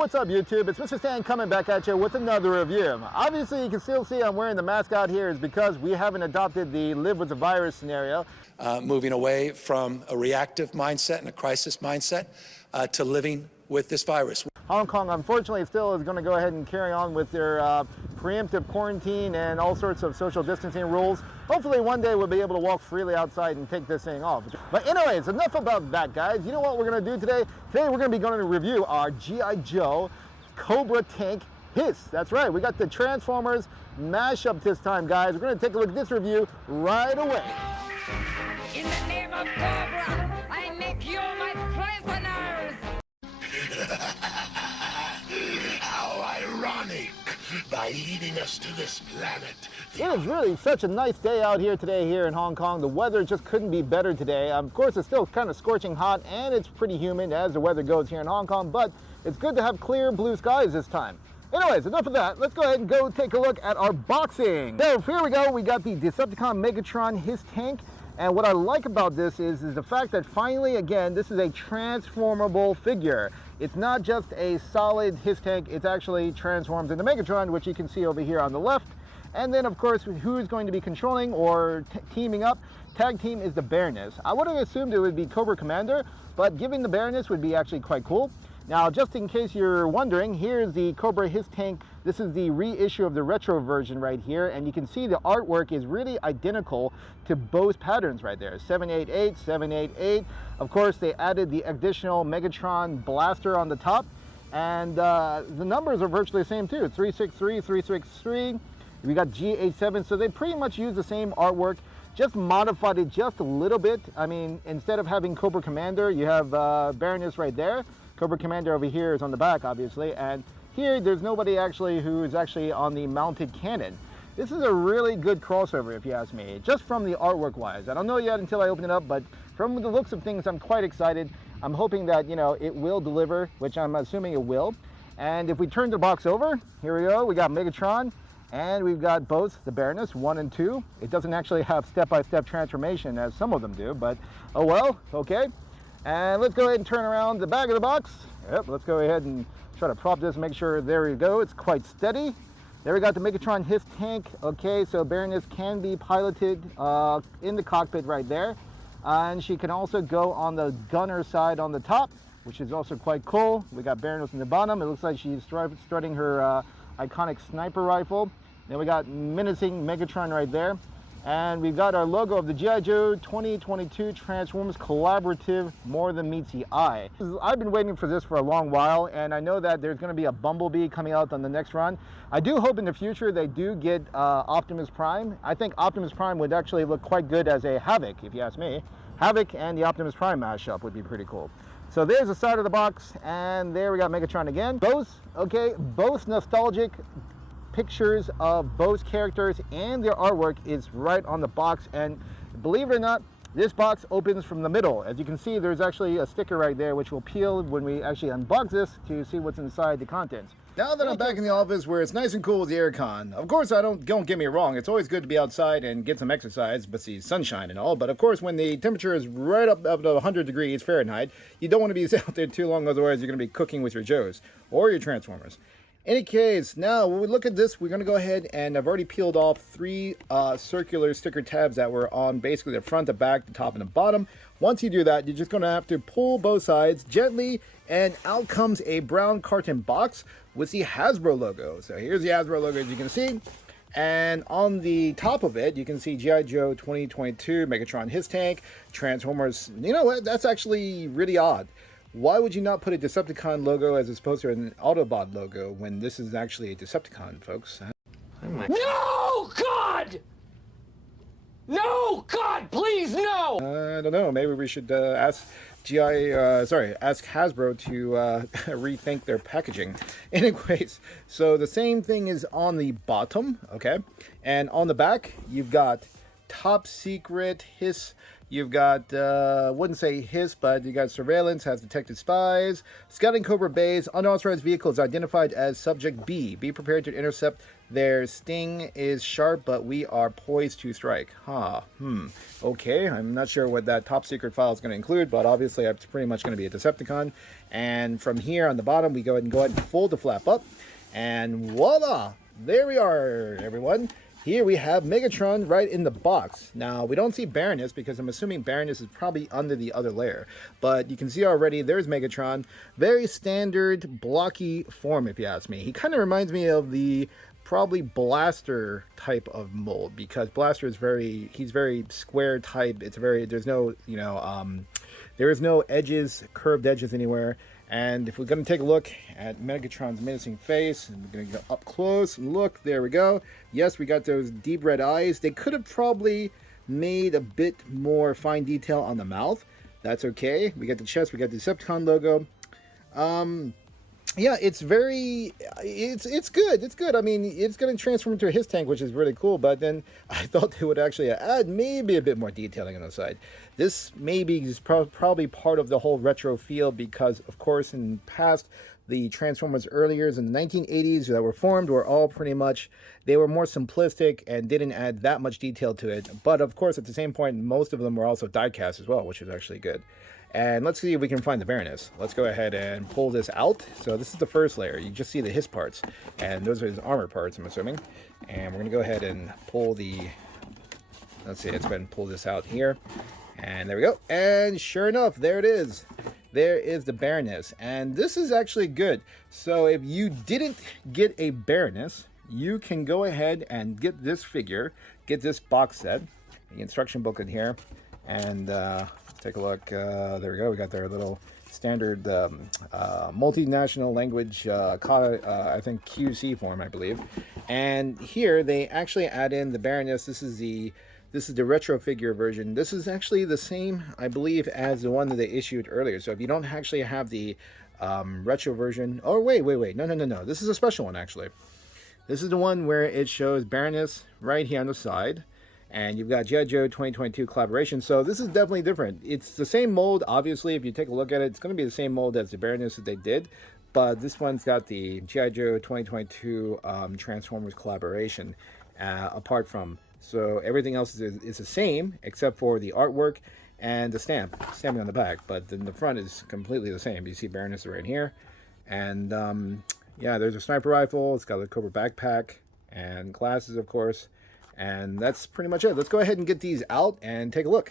what's up YouTube? It's Mr. Stan coming back at you with another review. Obviously, you can still see I'm wearing the mask out here is because we haven't adopted the live with the virus scenario. Moving away from a reactive mindset and a crisis mindset to living with this virus. Hong Kong, unfortunately, still is going to go ahead and carry on with their preemptive quarantine and all sorts of social distancing rules. Hopefully one day we'll be able to walk freely outside and take this thing off. But anyways, enough about that, guys. You know what we're going to do today? Today we're going to be going to review our G.I. Joe Cobra tank HISS. That's right, we got the Transformers mashup this time, guys. We're going to take a look at this review right away. In the name of Cobra, I make you my prisoners! How ironic, by leading us to this planet. It is really such a nice day out here today here in Hong Kong. The weather just couldn't be better today. Of course, it's still kind of scorching hot and it's pretty humid as the weather goes here in Hong Kong, but it's good to have clear blue skies this time. Anyways, enough of that. Let's go ahead and go take a look at our boxing. So here we go. We got the Decepticon Megatron HISS tank. And what I like about this is the fact that finally, again, this is a transformable figure. It's not just a solid HISS tank, it's actually transformed into Megatron, which you can see over here on the left. And then, of course, who's going to be controlling or teaming up? Tag team is the Baroness. I would have assumed it would be Cobra Commander, but giving the Baroness would be actually quite cool. Now, just in case you're wondering, here's the Cobra HISS tank. This is the reissue of the retro version right here, and you can see the artwork is really identical to both patterns right there. 788, 788. Of course, they added the additional Megatron blaster on the top, and the numbers are virtually the same too. 363, 363. We got G87, so they pretty much use the same artwork, just modified it just a little bit. I mean, instead of having Cobra Commander, you have Baroness right there. Cobra Commander over here is on the back, obviously, and here there's nobody actually who is actually on the mounted cannon. This is a really good crossover, if you ask me, just from the artwork wise. I don't know yet until I open it up, but from the looks of things, I'm quite excited. I'm hoping that, you know, it will deliver, which I'm assuming it will. And if we turn the box over, here we go, we got Megatron, and we've got both the Baroness 1 and 2. It doesn't actually have step-by-step transformation as some of them do, but oh well, okay. And let's go ahead and turn around the back of the box. Yep, let's go ahead and try to prop this, make sure, there we go, it's quite steady. There we got the Megatron HISS tank. Okay, so Baroness can be piloted in the cockpit right there. And she can also go on the gunner side on the top, which is also quite cool. We got Baroness in the bottom. It looks like she's strutting her iconic sniper rifle. Then we got menacing Megatron right there. And we've got our logo of the G.I. Joe 2022 Transformers Collaborative More Than Meets the Eye. I've been waiting for this for a long while, and I know that there's going to be a Bumblebee coming out on the next run. I do hope in the future they do get Optimus Prime. I think Optimus Prime would actually look quite good as a Havoc, if you ask me. Havoc and the Optimus Prime mashup would be pretty cool. So there's the side of the box, and there we got Megatron again. Both nostalgic pictures of both characters, and their artwork is right on the box. And believe it or not, this box opens from the middle. As you can see, there's actually a sticker right there which will peel when we actually unbox this to see what's inside the contents. Now that I'm back in the office where it's nice and cool with the aircon, of course, don't get me wrong, it's always good to be outside and get some exercise, but see sunshine and all. But of course, when the temperature is right up to 100 degrees Fahrenheit, you don't want to be out there too long, otherwise you're going to be cooking with your Joes or your Transformers. Any case, now when we look at this, we're going to go ahead and I've already peeled off 3 circular sticker tabs that were on basically the front, the back, the top, and the bottom. Once you do that, you're just going to have to pull both sides gently, and out comes a brown carton box with the Hasbro logo. So here's the Hasbro logo, as you can see. And on the top of it, you can see G.I. Joe 2022, Megatron HISS tank, Transformers. You know what? That's actually really odd. Why would you not put a Decepticon logo as opposed to an Autobot logo when this is actually a Decepticon, folks? No, God! No, God, please, no! I don't know. Maybe we should ask Hasbro to rethink their packaging. Anyways, so the same thing is on the bottom, okay? And on the back, you've got Top Secret HISS You've got, wouldn't say HISS, but you got surveillance, has detected spies. Scouting Cobra Base, unauthorized vehicles identified as Subject B. Be prepared to intercept. Their sting is sharp, but we are poised to strike. Okay, I'm not sure what that top secret file is going to include, but obviously it's pretty much going to be a Decepticon. And from here on the bottom, we go ahead and fold the flap up. And voila! There we are, everyone. Here we have Megatron right in the box. Now, we don't see Baroness because I'm assuming Baroness is probably under the other layer. But you can see already, there's Megatron. Very standard, blocky form, if you ask me. He kind of reminds me of the probably Blaster type of mold, because Blaster is he's very square type. There's no, there is no edges, curved edges anywhere. And if we're going to take a look at Megatron's menacing face, and we're going to go up close, look, there we go. Yes, we got those deep red eyes. They could have probably made a bit more fine detail on the mouth. That's okay. We got the chest, we got the Decepticon logo. Yeah, it's good. It's good. I mean, it's going to transform into a HISS tank, which is really cool. But then I thought they would actually add maybe a bit more detailing on the side. This maybe is probably part of the whole retro feel because, of course, in past, the Transformers earlier in the 1980s that were formed were all pretty much, they were more simplistic and didn't add that much detail to it. But, of course, at the same point, most of them were also die-cast as well, which is actually good. And let's see if we can find the Baroness. Let's go ahead and pull this out. So this is the first layer. You just see the HISS parts. And those are his armor parts, I'm assuming. And we're going to go ahead and pull the... Let's see, let's go ahead and pull this out here. And there we go. And sure enough, there it is. There is the Baroness. And this is actually good. So if you didn't get a Baroness, you can go ahead and get this figure. Get this box set. The instruction book in here. And... take a look. There we go. We got their little standard multinational language, I think QC form, I believe. And here they actually add in the Baroness. This is the retro figure version. This is actually the same, I believe, as the one that they issued earlier. So if you don't actually have the retro version, oh wait, no. This is a special one actually. This is the one where it shows Baroness right here on the side. And you've got G.I. Joe 2022 collaboration. So this is definitely different. It's the same mold, obviously. If you take a look at it, it's going to be the same mold as the Baroness that they did. But this one's got the G.I. Joe 2022 Transformers collaboration apart from. So everything else is the same, except for the artwork and the stamping on the back. But then the front is completely the same. You see Baroness right here. And yeah, there's a sniper rifle. It's got a Cobra backpack and glasses, of course. And that's pretty much it. Let's go ahead and get these out and take a look.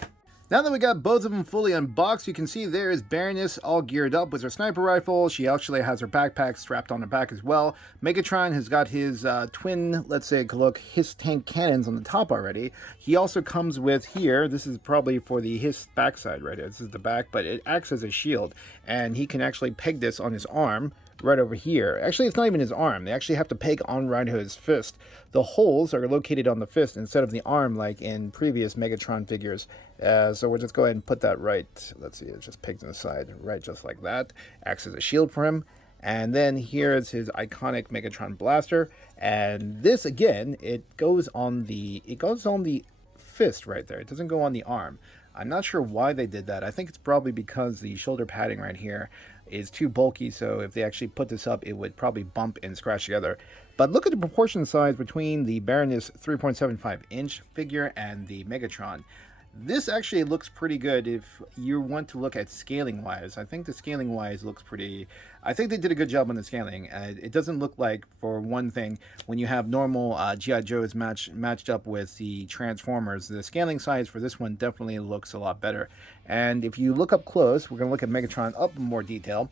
Now that we got both of them fully unboxed, you can see there is Baroness all geared up with her sniper rifle. She actually has her backpack strapped on her back as well. Megatron has got his twin, let's say, look, HISS tank cannons on the top already. He also comes with here, this is probably for the HISS backside right here. This is the back, but it acts as a shield. And he can actually peg this on his arm right over here. Actually, it's not even his arm. They actually have to peg on right to his fist. The holes are located on the fist instead of the arm like in previous Megatron figures. So we'll just go ahead and put that right. Let's see, it just pegs on the side, right, just like that. Acts as a shield for him. And then here is his iconic Megatron blaster. And this again, it goes on the fist right there. It doesn't go on the arm. I'm not sure why they did that. I think it's probably because the shoulder padding right here is too bulky, so if they actually put this up, it would probably bump and scratch together. But look at the proportion size between the Baroness 3.75-inch figure and the Megatron. This actually looks pretty good if you want to look at scaling wise. I think the scaling wise looks pretty... I think they did a good job on the scaling. It doesn't look like, for one thing, when you have normal G.I. Joes matched up with the Transformers, the scaling size for this one definitely looks a lot better. And if you look up close, we're going to look at Megatron up in more detail.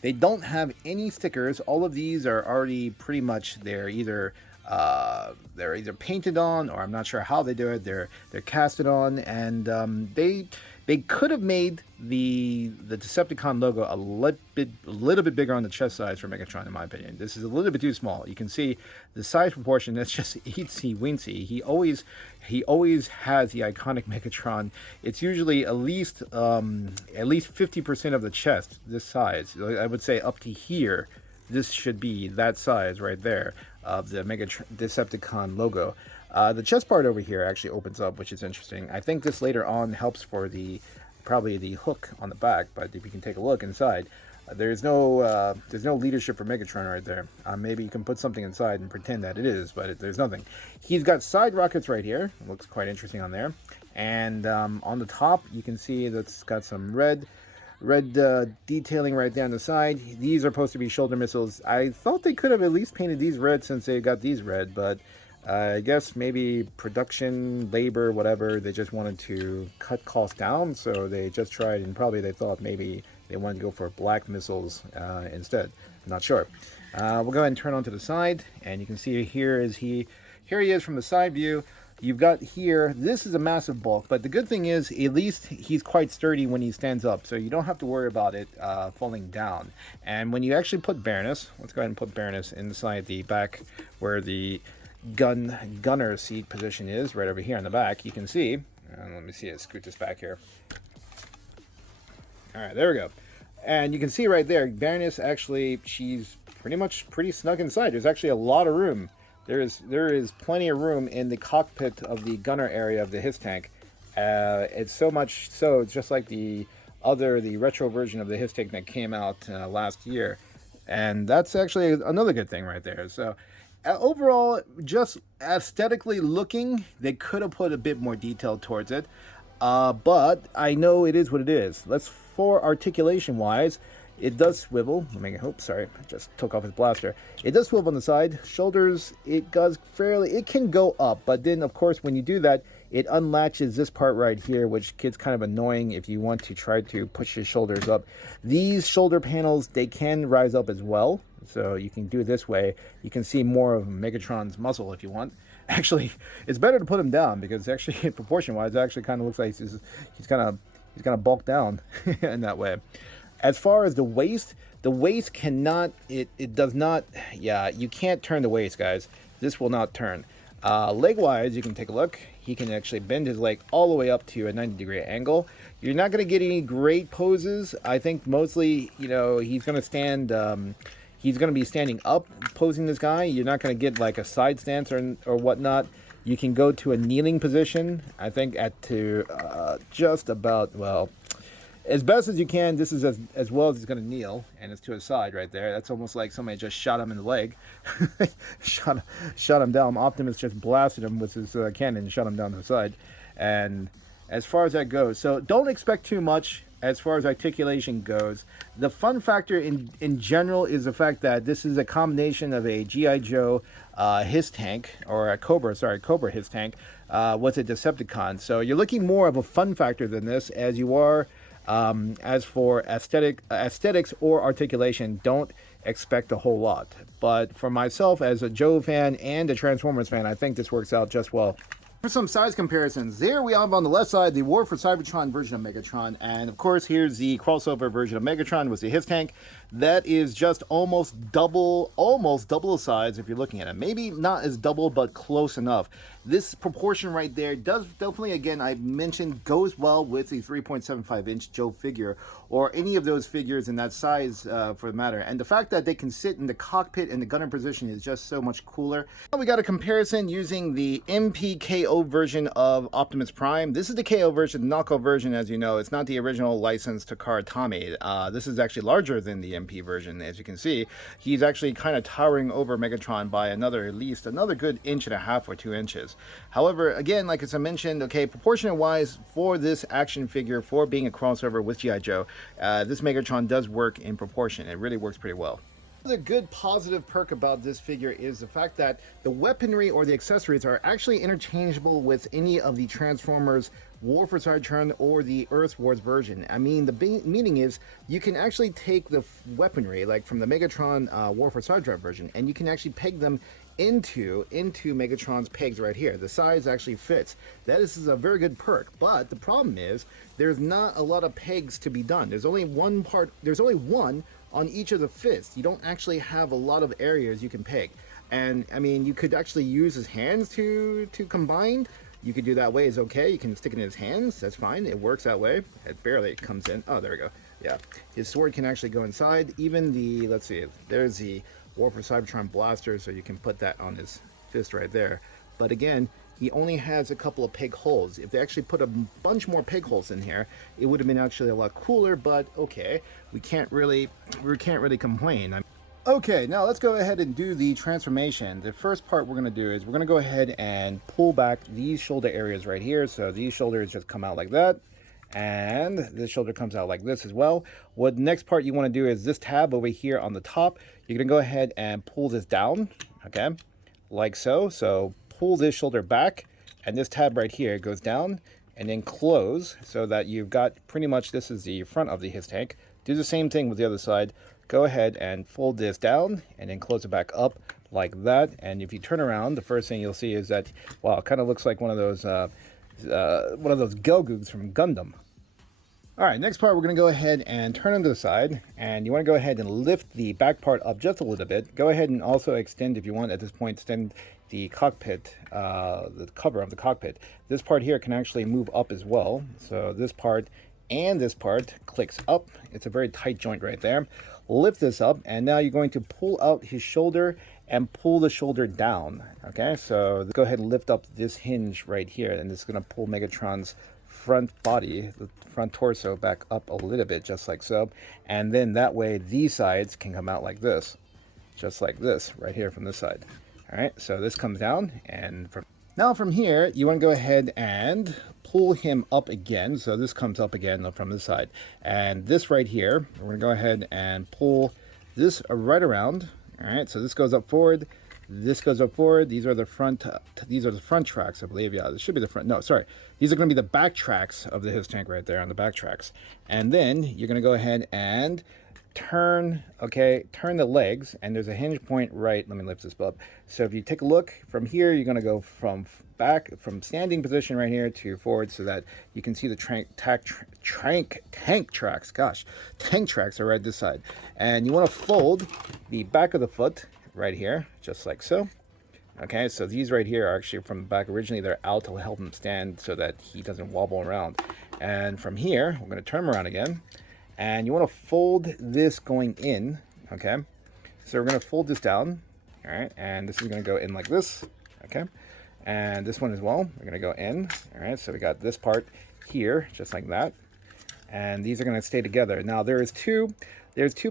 They don't have any stickers. All of these are already pretty much, they're either painted on, or I'm not sure how they do it. They're casted on, and they could have made the Decepticon logo a little bit bigger on the chest size for Megatron, in my opinion. This is a little bit too small. You can see the size proportion. That's just itsy weensy. He always has the iconic Megatron. It's usually at least 50% of the chest this size. I would say up to here. This should be that size right there of the Decepticon logo. The chest part over here actually opens up, which is interesting. I think this later on helps for probably the hook on the back, but if you can take a look inside, there's no leadership for Megatron right there. Maybe you can put something inside and pretend that it is, but there's nothing. He's got side rockets right here. It looks quite interesting on there. And on the top, you can see that's got some red detailing right down the side. These are supposed to be shoulder missiles. I thought they could have at least painted these red since they got these red, but I guess maybe production, labor, whatever, they just wanted to cut costs down, so they just tried, and probably they thought maybe they wanted to go for black missiles instead. I'm not sure. We'll go ahead and turn onto the side, and you can see here he is from the side view. You've got here, this is a massive bulk, but the good thing is at least he's quite sturdy when he stands up, so you don't have to worry about it falling down. And when you actually put Baroness, let's go ahead and put Baroness inside the back where the gunner seat position is, right over here in the back, you can see, let me see, scoot this back here. All right, there we go. And you can see right there, Baroness actually, she's pretty snug inside. There's actually a lot of room. There is plenty of room in the cockpit of the gunner area of the HISS tank. It's so much so, it's just like the retro version of the HISS tank that came out last year. And that's actually another good thing right there. So overall, just aesthetically looking, they could have put a bit more detail towards it. But I know it is what it is. For articulation wise, it does swivel. Sorry, I just took off his blaster. It does swivel on the side. Shoulders, it can go up, but then of course when you do that, it unlatches this part right here, which gets kind of annoying if you want to try to push your shoulders up. These shoulder panels, they can rise up as well, so you can do it this way. You can see more of Megatron's muscle if you want. Actually, it's better to put him down because actually, proportion-wise, it actually kind of looks like he's kind of bulked down in that way. As far as the waist cannot, it does not, yeah, you can't turn the waist, guys. This will not turn. Leg-wise, you can take a look. He can actually bend his leg all the way up to a 90-degree angle. You're not going to get any great poses. I think mostly, he's going to stand, he's going to be standing up posing this guy. You're not going to get like a side stance or whatnot. You can go to a kneeling position, I think, just about, well, as best as you can. This is as well as he's going to kneel, and it's to his side right there. That's almost like somebody just shot him in the leg. shot him down. Optimus just blasted him with his cannon and shot him down to the side. And as far as that goes, so don't expect too much as far as articulation goes. The fun factor in general is the fact that this is a combination of a G.I. Joe HISS tank, or a Cobra HISS tank, with a Decepticon. So you're looking more of a fun factor than this, as you are. As for aesthetics or articulation, don't expect a whole lot. But for myself, as a Joe fan and a Transformers fan, I think this works out just well. For some size comparisons, there we have on the left side the War for Cybertron version of Megatron, and of course here's the crossover version of Megatron with the HISS tank. That is just almost double the size if you're looking at it. Maybe not as double, but close enough. This proportion right there does definitely, again, I mentioned, goes well with the 3.75-inch Joe figure, or any of those figures in that size for the matter. And the fact that they can sit in the cockpit and the gunner position is just so much cooler. We got a comparison using the MP-KO version of Optimus Prime. This is the KO version, the knockoff version, as you know. It's not the original licensed Takara Tommy. This is actually larger than the MP version, as you can see. He's actually kind of towering over Megatron by at least another good 1.5 or 2 inches. However, again, like as I mentioned, okay, proportionate wise for this action figure, for being a crossover with G.I. Joe, this Megatron does work in proportion. It really works pretty well. The good positive perk about this figure is the fact that the weaponry or the accessories are actually interchangeable with any of the Transformers War for Cybertron or the Earth Wars version. I mean, the meaning is you can actually take the weaponry, like from the Megatron War for Cybertron version, and you can actually peg them into Megatron's pegs right here. The size actually fits. That is a very good perk, but the problem is there's not a lot of pegs to be done. There's only one on each of the fists. You don't actually have a lot of areas you can peg. And I mean, you could actually use his hands to combine. You could do that way, is okay. You can stick it in his hands, that's fine. It works that way. It barely comes in. Oh, there we go. Yeah, his sword can actually go inside. Even the, let's see, there's the War for Cybertron blaster, so you can put that on his fist right there. But again, he only has a couple of pig holes. If they actually put a bunch more pig holes in here, it would have been actually a lot cooler, but okay, we can't really complain. Okay, now let's go ahead and do the transformation. The first part we're going to do is we're going to go ahead and pull back these shoulder areas right here. So these shoulders just come out like that. And this shoulder comes out like this as well. What next part you want to do is this tab over here on the top. You're going to go ahead and pull this down, okay, like so. So pull this shoulder back, and this tab right here goes down, and then close so that you've got pretty much this is the front of the HISS tank. Do the same thing with the other side. Go ahead and fold this down and then close it back up like that. And if you turn around, the first thing you'll see is that, wow, it kind of looks like one of those Gelgoogs from Gundam. All right, next part, we're going to go ahead and turn them to the side, and you want to go ahead and lift the back part up just a little bit. Go ahead and also extend, if you want, at this point, extend the cockpit, the cover of the cockpit. This part here can actually move up as well. So this part and this part clicks up. It's a very tight joint right there. Lift this up, and now you're going to pull out his shoulder and pull the shoulder down. Okay, so go ahead and lift up this hinge right here, and it's going to pull Megatron's front body, the front torso, back up a little bit, just like so. And then that way these sides can come out like this, just like this right here from this side. All right, so this comes down, and from here you want to go ahead and pull him up again. So this comes up again from this side, and this right here, we're going to go ahead and pull this right around. All right, so this goes up forward, this goes up forward. These are the front tracks, I believe. Yeah, this should be the front. No, sorry. These are going to be the back tracks of the HISS tank right there on the back tracks. And then you're going to go ahead and turn the legs, and there's a hinge point right. Let me lift this up. So if you take a look from here, you're going to go from standing position right here to forward, so that you can see the tank tracks. Gosh, tank tracks are right this side. And you want to fold the back of the foot right here, just like so. Okay, so these right here are actually from the back. Originally, they're out to help him stand so that he doesn't wobble around. And from here, we're going to turn him around again. And you want to fold this going in, okay? So we're going to fold this down, all right? And this is going to go in like this, okay? And this one as well, we're going to go in, all right? So we got this part here, just like that. And these are going to stay together. Now, there's two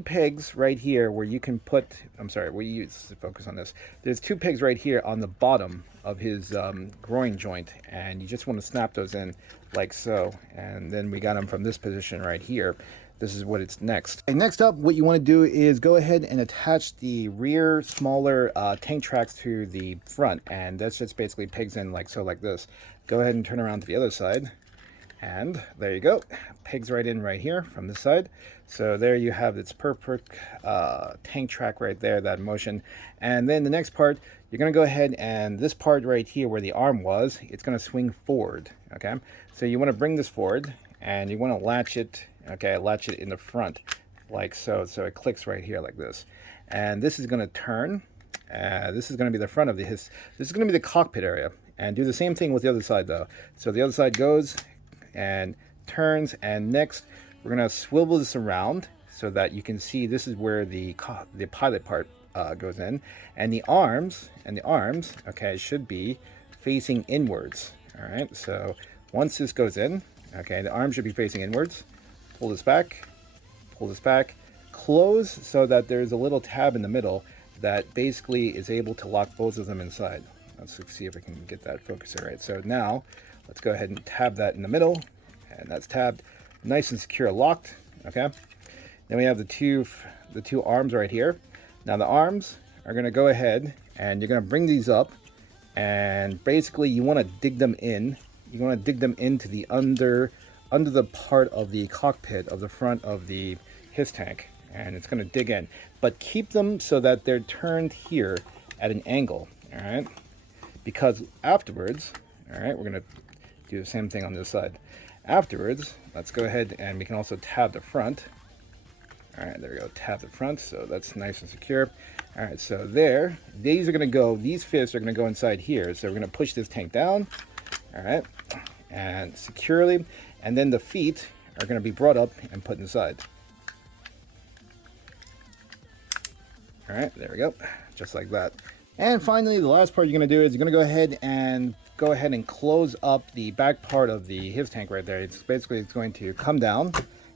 pegs right here where you can put, focus on this. There's two pegs right here on the bottom of his groin joint, and you just want to snap those in like so. And then we got them from this position right here. This is what it's next. And next up, what you want to do is go ahead and attach the rear smaller tank tracks to the front, and that's just basically pegs in like so, like this. Go ahead and turn around to the other side. And there you go, pegs right in right here from this side. So there you have its perfect tank track right there, that motion. And then the next part, you're going to go ahead, and this part right here where the arm was, it's going to swing forward, okay? So you want to bring this forward, and you want to latch it, okay, latch it in the front like so. So it clicks right here like this. And this is going to turn. This is going to be the front of the HISS. This is going to be the cockpit area. And do the same thing with the other side though. So the other side goes and turns, and next we're going to swivel this around so that you can see this is where the pilot part goes in, and the arms okay, should be facing inwards. All right, so once this goes in, okay, the arms should be facing inwards. Pull this back, close so that there's a little tab in the middle that basically is able to lock both of them inside. Let's see if I can get that focus here right. So now let's go ahead and tab that in the middle, and that's tabbed, nice and secure, locked. Okay. Then we have the two arms right here. Now the arms are going to go ahead, and you're going to bring these up, and basically you want to dig them in. You want to dig them into the under the part of the cockpit of the front of the HISS tank, and it's going to dig in. But keep them so that they're turned here at an angle. All right. Because afterwards, all right, we're going to do the same thing on this side. Afterwards, let's go ahead, and we can also tab the front. All right, there we go, tab the front, so that's nice and secure. All right, so there, these fists are going to go inside here. So we're going to push this tank down, all right, and securely, and then the feet are going to be brought up and put inside. All right, there we go, just like that. And finally, the last part you're going to do is you're going to go ahead and go ahead and close up the back part of the HISS tank right there. It's going to come down,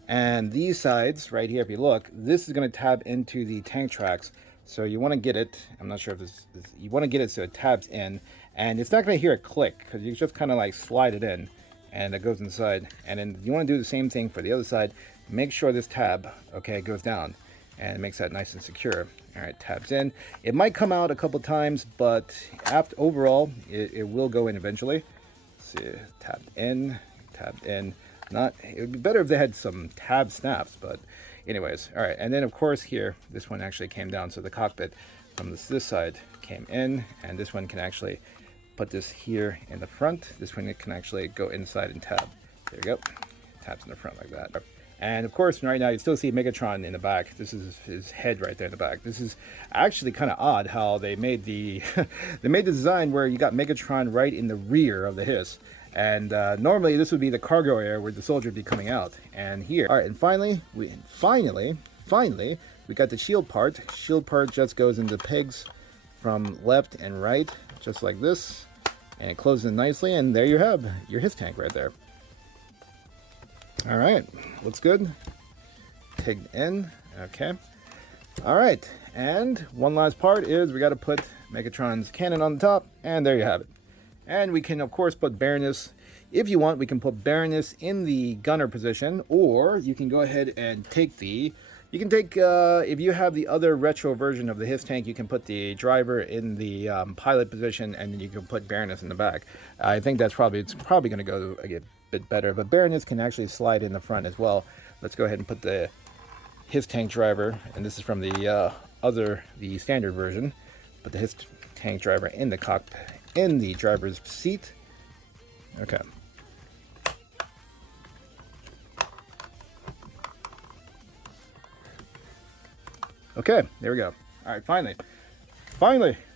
and these sides right here, if you look, this is going to tab into the tank tracks. So you want to get it, I'm not sure if you want to get it so it tabs in, and it's not going to hear a click because you just kind of like slide it in and it goes inside. And then you want to do the same thing for the other side. Make sure this tab, okay, goes down and it makes that nice and secure. All right, tabs in. It might come out a couple times, but overall, it will go in eventually. Let's see, tabbed in. Not, it would be better if they had some tab snaps, but anyways, all right. And then of course here, this one actually came down, so the cockpit from this side came in, and this one can actually put this here in the front. This one can actually go inside and tab. There you go, tabs in the front like that. And of course, right now you still see Megatron in the back. This is his head right there in the back. This is actually kind of odd how they made the they made the design where you got Megatron right in the rear of the HISS. And normally this would be the cargo area where the soldier would be coming out. And here, all right, and finally, we got the shield part. Shield part just goes into pegs from left and right, just like this, and it closes in nicely. And there you have your HISS tank right there. All right, looks good. Pegged in, okay. All right, and one last part is we got to put Megatron's cannon on the top, and there you have it. And we can, of course, put Baroness. If you want, we can put Baroness in the gunner position, or you can go ahead and take the... You can take, if you have the other retro version of the HISS tank, you can put the driver in the pilot position, and then you can put Baroness in the back. I think it's probably going to go a bit better, but Baroness can actually slide in the front as well. Let's go ahead and put the HISS tank driver, and this is from the standard version, put the HISS tank driver in the cockpit, in the driver's seat. Okay. Okay, there we go. All right, finally,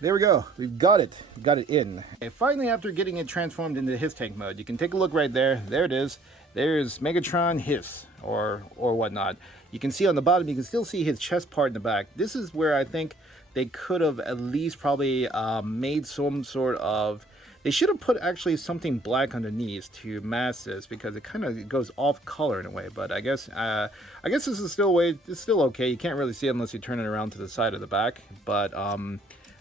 there we go. We've got it. Got it in. Okay, finally, after getting it transformed into HISS tank mode, you can take a look right there. There it is. There's Megatron HISS or whatnot. You can see on the bottom, you can still see his chest part in the back. This is where I think they could have at least probably made some sort of... They should have put actually something black underneath to mask this, because it kind of goes off color in a way. But I guess this is still okay. You can't really see it unless you turn it around to the side of the back. But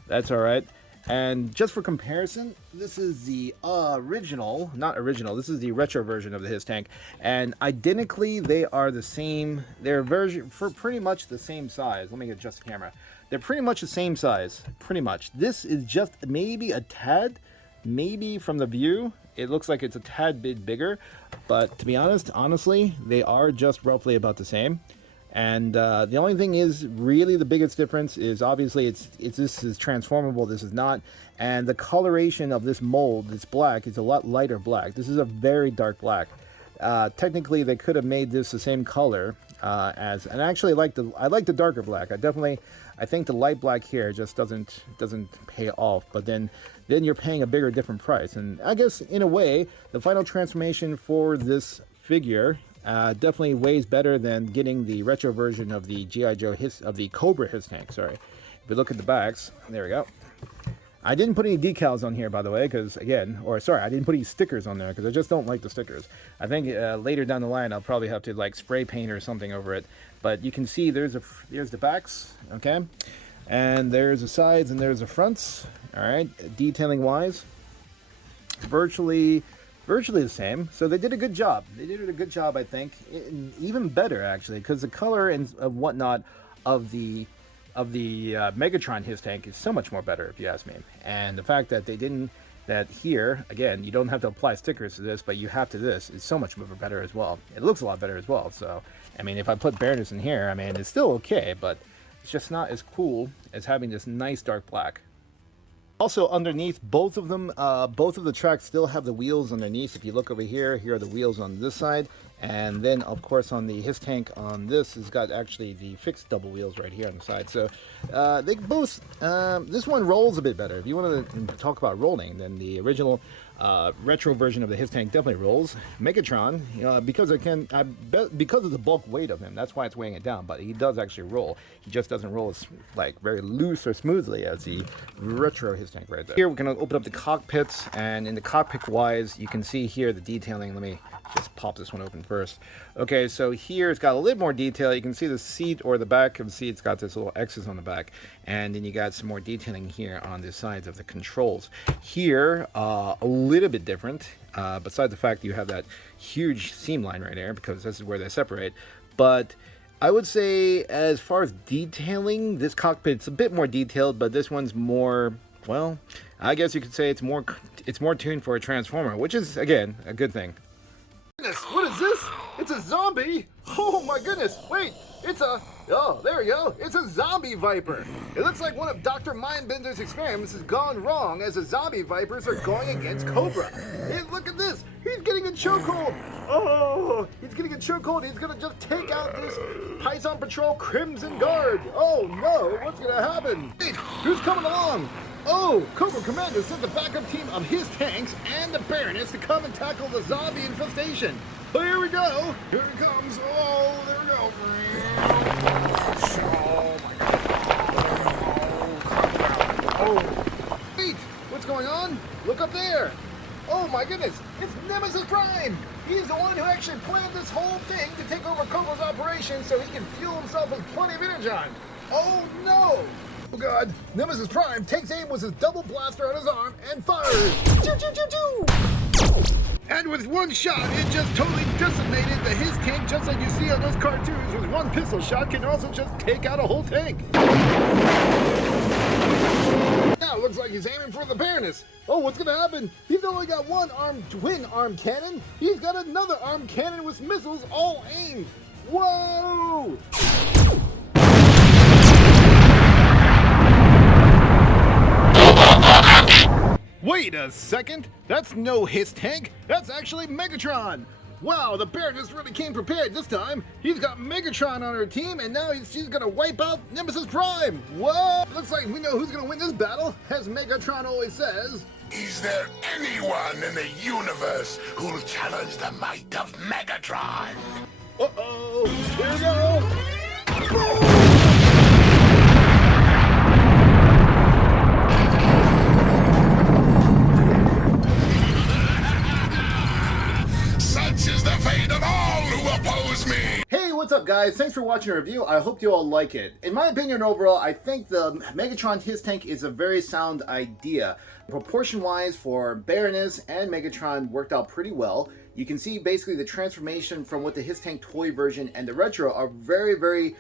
that's all right. And just for comparison, this is the this is the retro version of the HISS tank, and identically they are the same. They're pretty much the same size. Let me adjust the camera. They're pretty much the same size, pretty much. This is just maybe a tad. Maybe from the view, it looks like it's a tad bit bigger, but to be honestly, they are just roughly about the same. And the only thing is, really, the biggest difference is obviously this is transformable. This is not, and the coloration of this mold, this black, is a lot lighter black. This is a very dark black. Technically, they could have made this the same color and actually I like the darker black. I think the light black here just doesn't pay off. But then you're paying a bigger, different price. And I guess in a way, the final transformation for this figure definitely weighs better than getting the retro version of the G.I. Joe of the Cobra HISS tank. Sorry. If we look at the backs, there we go. I didn't put any decals on here, by the way, I didn't put any stickers on there because I just don't like the stickers. I think later down the line I'll probably have to like spray paint or something over it. But you can see there's the backs, okay, and there's the sides and there's the fronts. All right, detailing wise, virtually the same. So they did a good job. I think, even better actually, because the color and whatnot of the Megatron HISS tank is so much more better, if you ask me. And the fact that that here, again, you don't have to apply stickers to this, but you have to this, is so much more better as well. It looks a lot better as well. So, I mean, if I put Baroness in here, I mean, it's still okay, but it's just not as cool as having this nice dark black. Also underneath both of them, both of the tracks still have the wheels underneath. If you look over here, here are the wheels on this side. And then, of course, on the HISS tank on this has got actually the fixed double wheels right here on the side. So they both, this one rolls a bit better. If you want to talk about rolling, then the original retro version of the HISS tank definitely rolls. Megatron, because because of the bulk weight of him, that's why it's weighing it down. But he does actually roll. He just doesn't roll as like very loose or smoothly as the retro HISS tank right there. Here we're gonna open up the cockpits, and in the cockpit wise, you can see here the detailing. Let me just pop this one open first. Okay, so here it's got a little more detail. You can see the seat, or the back of the seat, it's got this little X's on the back, and then you got some more detailing here on the sides of the controls. Here, a little bit different, besides the fact you have that huge seam line right there, because this is where they separate. But I would say, as far as detailing, this cockpit's a bit more detailed, but this one's more, well, I guess you could say it's more tuned for a Transformer, which is, again, a good thing. What is this? It's a zombie? Oh my goodness, wait, oh, there we go. It's a zombie viper. It looks like one of Dr. Mindbender's experiments has gone wrong, as the zombie vipers are going against Cobra. Hey, look at this. He's getting a chokehold. Oh, he's getting a chokehold. He's gonna just take out this Python Patrol Crimson Guard. Oh no, what's gonna happen? Wait, who's coming along? Oh, Cobra Commander sent the backup team of his tanks and the Baroness to come and tackle the zombie infestation. Oh, here we go. Here it comes. Oh, there we go. Oh, my God. Oh. Wait, what's going on? Look up there. Oh, my goodness. It's Nemesis Prime. He's the one who actually planned this whole thing to take over Cobra's operation so he can fuel himself with plenty of energon. Oh, no. Oh God, Nemesis Prime takes aim with his double blaster on his arm and fires! Choo choo choo choo! And with one shot, it just totally decimated the HISS tank, just like you see on those cartoons, with one pistol shot can also just take out a whole tank. Now it looks like he's aiming for the Baroness. Oh, what's gonna happen? He's only got one twin arm cannon. He's got another arm cannon with missiles all aimed. Whoa! Wait a second, that's no HISS tank, that's actually Megatron! Wow, the Baroness really came prepared this time. He's got Megatron on her team, and now she's gonna wipe out Nemesis Prime! Whoa! Looks like we know who's gonna win this battle, as Megatron always says. Is there anyone in the universe who'll challenge the might of Megatron? Uh-oh, here we go! Boom! What's up, guys? Thanks for watching our review. I hope you all like it. In my opinion, overall, I think the Megatron HISS tank is a very sound idea. Proportion-wise, for Baroness and Megatron worked out pretty well. You can see basically the transformation from what the HISS tank toy version and the retro are very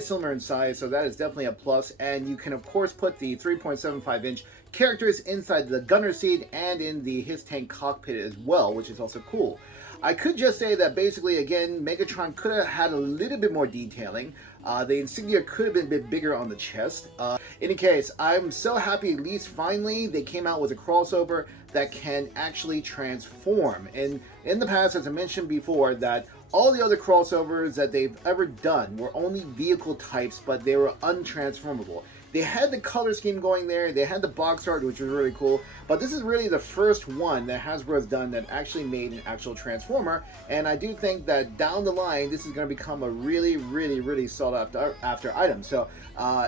similar in size, so that is definitely a plus. And you can, of course, put the 3.75-inch characters inside the gunner seat and in the HISS tank cockpit as well, which is also cool. I could just say that basically, again, Megatron could have had a little bit more detailing. The insignia could have been a bit bigger on the chest. In any case, I'm so happy at least finally they came out with a crossover that can actually transform. And in the past, as I mentioned before, that all the other crossovers that they've ever done were only vehicle types, but they were untransformable. They had the color scheme going there, they had the box art, which was really cool, but this is really the first one that Hasbro has done that actually made an actual Transformer, and I do think that down the line, this is going to become a really sought after item. So,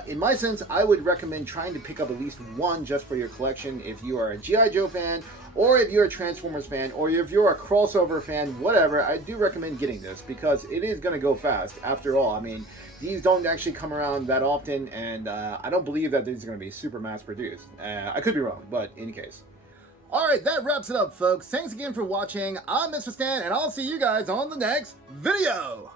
in my sense, I would recommend trying to pick up at least one just for your collection if you are a G.I. Joe fan, or if you're a Transformers fan, or if you're a crossover fan, whatever. I do recommend getting this, because it is going to go fast. After all, I mean, these don't actually come around that often, and I don't believe that these are going to be super mass produced. I could be wrong, but in any case. Alright, that wraps it up, folks. Thanks again for watching. I'm Mr. Stan, and I'll see you guys on the next video.